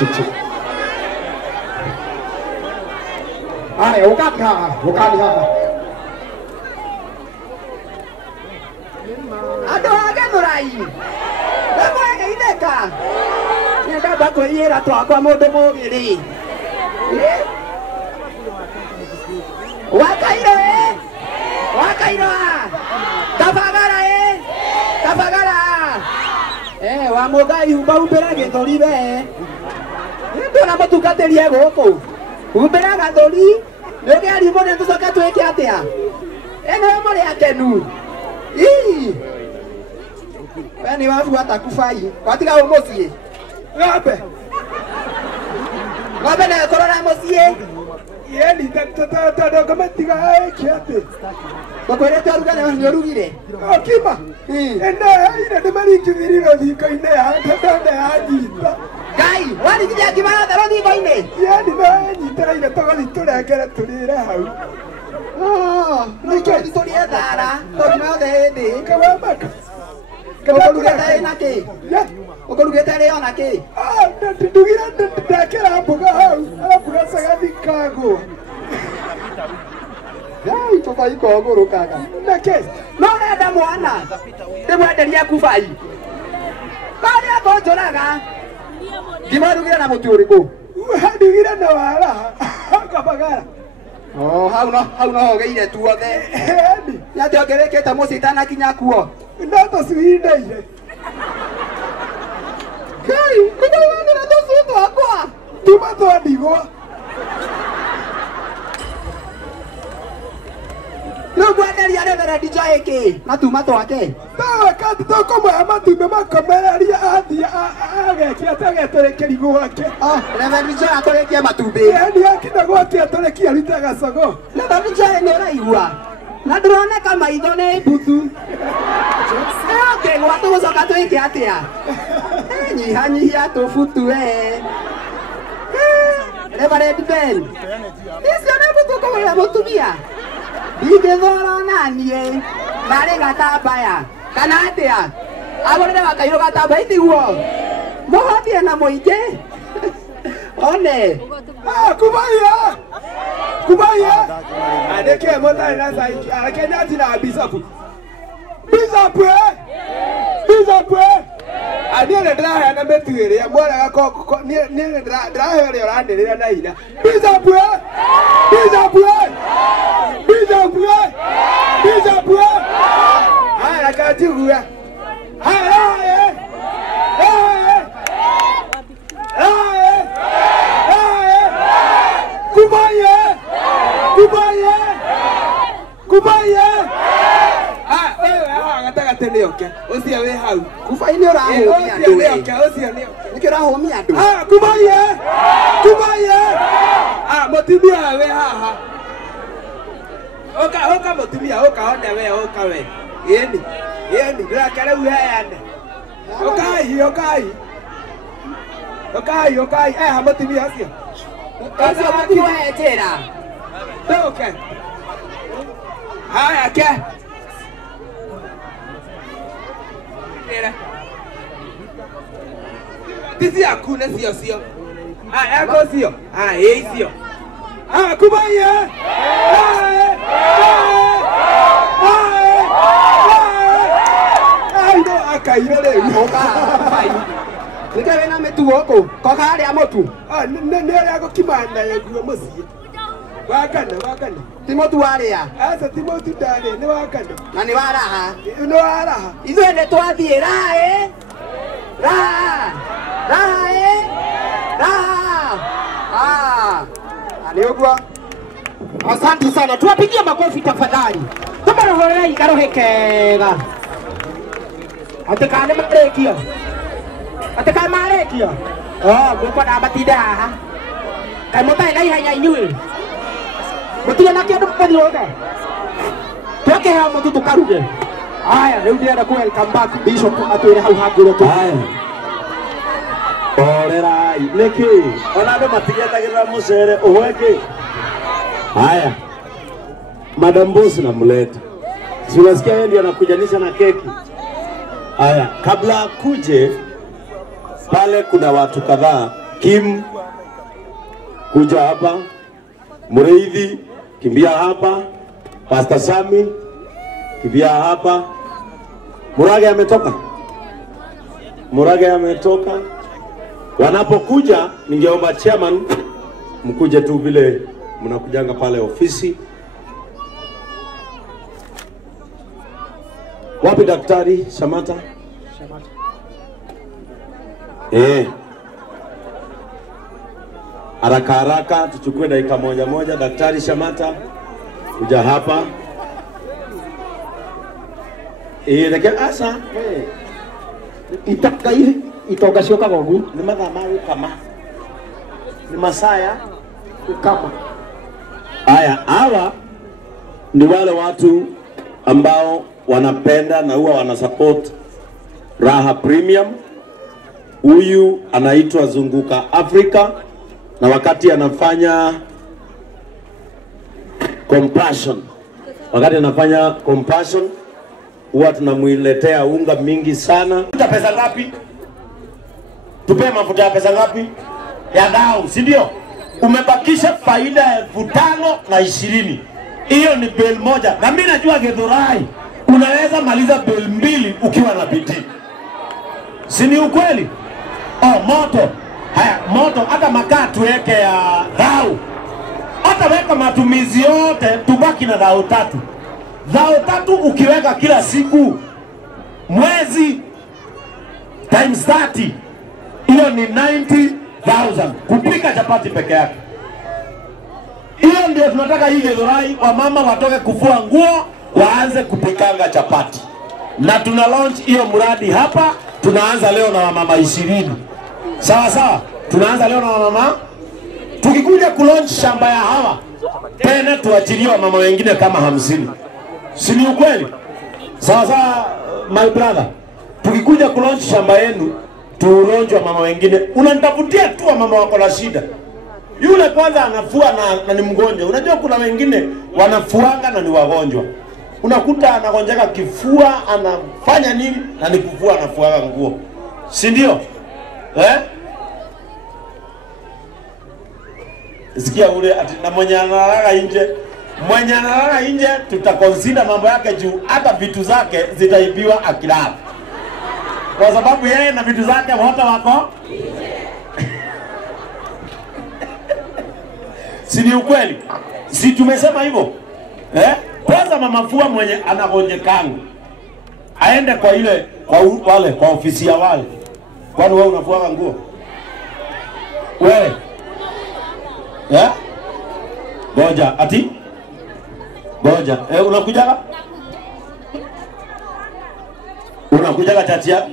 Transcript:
chichi. Haya, ukani hapa. Ado age murai. Baba ideka. Nenda bako yera to akwa mundu mugiri. Wakairo Wakairo. Tabagara. Wa mugai umbera githori be. Ndona mutungateria guku. Umbera gathori. Ngeari mone tucoka twike atia. Eno muri akenu. Wani wafu atakufai. Watiga umucie. Ng'ombe na korora mucie. Yeni tata kama tiga kiate. Bakwere taruga na nyorugire. Okima. Enda ina de mari kiviri thika ine ya tata ya jita. Gai, wani kija kima tharo thika ine. Yeni na nyitara ine togo turekera turire hau. Nike tutorie thara. Tokima thende. Kawamaka. Ukorugeta ina ki? Ukorugeta leo na ki? Ndugira ndakera mboga hau. Mboga sagadi kago. Yai toka iko goro kaga. Nake. No nenda mwana. Ndimwenderia kufai. Bali ako joraga. Ndimarugira na mutu uriku. Ndugira na wala. Kabagara. Hau no hogeire tuothe. Nyate ongerekete mucitana kinya kuo. Ndato suindeire. Kai, kunawana na dosuto akwa. Tuma to adigwa. Nugwaneria revera dijoeke. Na tuma to ake. Tawa kati to komo amatu makomereria athia ageki atageterekeri gwake. Revera dijoeke atorekia matumbi. Ni akina gwake atorekia ritaga sogo. Revera dijoeke ni raigua. Na ndroneka maitho ni mbutu. Okay, watu gucoka twike atia. Nyihanyihia tubutu we. Reverend Ben. Icio nĩ mũtuko wĩra mũtumia. Ndingĩthora nanie. Narĩ gatambaya. Kana atĩa? Agũrĩre Wakairũ gatambaya itiguo. Mũhotie na mũingĩ. One. Kubaya. Adeke motari na saiki. Akenya tina bishop. Bishop. Aniele draha na metuire mwana gako niele draha rio randirira na ina. Bishop. Haya kajiguya. Haya. Kubaya. Gataka tene oke. Osia we hau. Kufa ini ora homia ndu. Osia ne. Nikira homia ndu. Kubaya. Motumia we haha. Oka motumia oka one we. Yeni. Ndakare u hayane. Okai. Motumia osia. Osia motumia etera. Okay. Haya ke. Tisi akuna sio. Eko sio. Sio. Kubaya. Ndo akaire oka. Nikawe na metu oko. Koka ari amotu. Nere ako kimanda yeguo musie. Wakana. Timotu waria. Asa Timotu dare ni wakana. Na ni waraha. Ni waraha. Ithuende twathie raha. Ani ogwa. Asante sana. Tuwapigie makofi tafadhali. Kama roho ikaro hekega. Atekane marekio. Atekane marekio. Guko na batida ha. Kai mutai nai hanya inyui. Mutia na kiatu mpaniroga. Tuake hao mutu tukaruge. Aya, leo ndiye anakuwa welcome back Bishop atwire hau haguro tu. Aya. Orera niki. Ona ndo matigetagira mucere uhweke. Aya. Madam Boss na mleta. Si unasikia yeye ndiye anakujanisha na keki. Aya, kabla kuje pale kuna watu kadhaa Kim, kuja hapa. Mureithi, kimbia hapa. Pastor Sami, kimbia hapa. Murage ametoka. Murage ametoka. Wanapokuja, ningeomba chairman mkuje tu vile mnakujanga pale ofisi. Wapi Daktari Shamata? Haraka haraka tuchukue dakika moja moja. Daktari Shamata, kuja hapa. Lakini asa itoka sioka gogu ni madhama kama ni masaya kama haya. Hawa ni wale watu ambao wanapenda na huwa wanasupport Raha Premium. Huyu anaitwa Zunguka Africa, na wakati anafanya compassion, huwa tunamwiletea unga mingi sana. Tuta pesa ngapi? Tupe mafuta ya pesa ngapi? Ya dau, si ndio? Umebakisha faida ya 520. Hiyo ni bill moja. Na mimi najua Githurai unaweza maliza bill 2 ukiwa na bidii. Si ni ukweli? Moto. Haya, moto hata makaa tuweke ya dau. Hata weka matumizi yote tubaki na dau 3. Dau 3 ukiweka kila siku mwezi times 30, hiyo ni 90,000 kupika chapati peke yake. Hiyo ndio tunataka hii Githurai, wamama watoke kufua nguo waanze kupikanga chapati. Na tuna launch hiyo mradi hapa. Tunaanza leo na wamama 20. Sawa sawa? Tunaanza leo na wamama. Tukikuja kulaunch shamba ya hawa, tena tuachilie wamama wengine kama 50. Si ni ukweli? Sawa sawa my brother. Tukikuja kulaunch shamba yenu, turonjwa mama wengine. Unanitafutia tu mama wako na shida. Yule kwanza anafua na ni mgonjwa. Unajua kuna wengine wanafuanga na ni wagonjwa. Unakuta anagonjeka kifua, anafanya nini na ni kufua, anafuanga nguo. Si ndio? Sikia ule ati na mwenye analala nje, tutaconsider mambo yake juu hata vitu zake zitaibiwa akilala. Kwa sababu yeye na vitu zake wote wako si ni ukweli? Si tumesema hivyo? Kwanza mama fua mwenye anagonjekanga aende kwa ile kwa ofisi ya wale. Kwani wewe unafua nguo? Wewe Goja ati? Goja. Unakujaga? Unakujaga chati ya